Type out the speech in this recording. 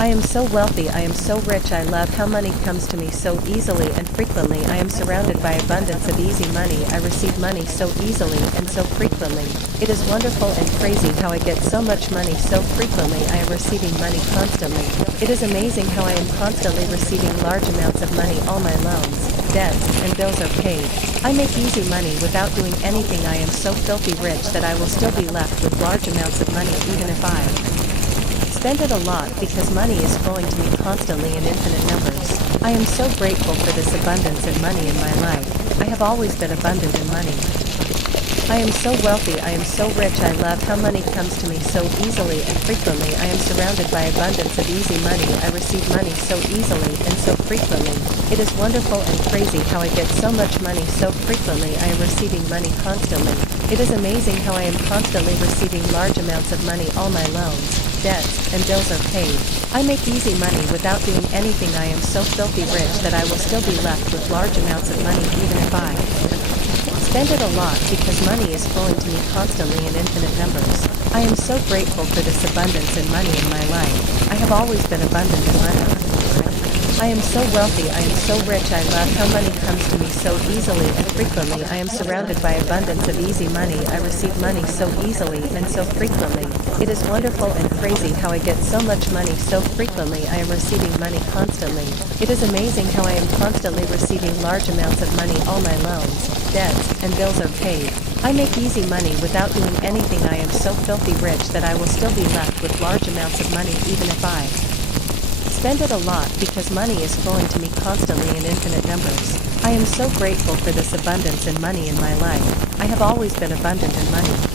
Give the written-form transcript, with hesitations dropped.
I am so wealthy, I am so rich, I love how money comes to me so easily and frequently. I am surrounded by abundance of easy money. I receive money so easily and so frequently. It is wonderful and crazy how I get so much money so frequently. I am receiving money constantly. It is amazing how I am constantly receiving large amounts of money. All my loans, debts, and bills are paid. I make easy money without doing anything. I am so filthy rich that I will still be left with large amounts of money even if I spend it a lot, because money is flowing to me constantly in infinite numbers. I am so grateful for this abundance and money in my life. I have always been abundant in money. I am so wealthy, I am so rich, I love how money comes to me so easily and frequently. I am surrounded by abundance of easy money. I receive money so easily and so frequently. It is wonderful and crazy how I get so much money so frequently. I am receiving money constantly. It is amazing how I am constantly receiving large amounts of money. All my loans, debts, and bills are paid. I make easy money without doing anything. I am so filthy rich that I will still be left with large amounts of money even if I spend it a lot, because money is flowing to me constantly in infinite numbers. I am so grateful for this abundance and money in my life. I have always been abundant in money. I am so wealthy, I am so rich, I love how money comes to me so easily and frequently. I am surrounded by abundance of easy money. I receive money so easily and so frequently. It is wonderful and crazy how I get so much money so frequently. I am receiving money constantly. It is amazing how I am constantly receiving large amounts of money. All my loans, debts, and bills are paid. I make easy money without doing anything. I am so filthy rich that I will still be left with large amounts of money even if I spend it a lot, because money is flowing to me constantly in infinite numbers. I am so grateful for this abundance and money in my life. I have always been abundant in money.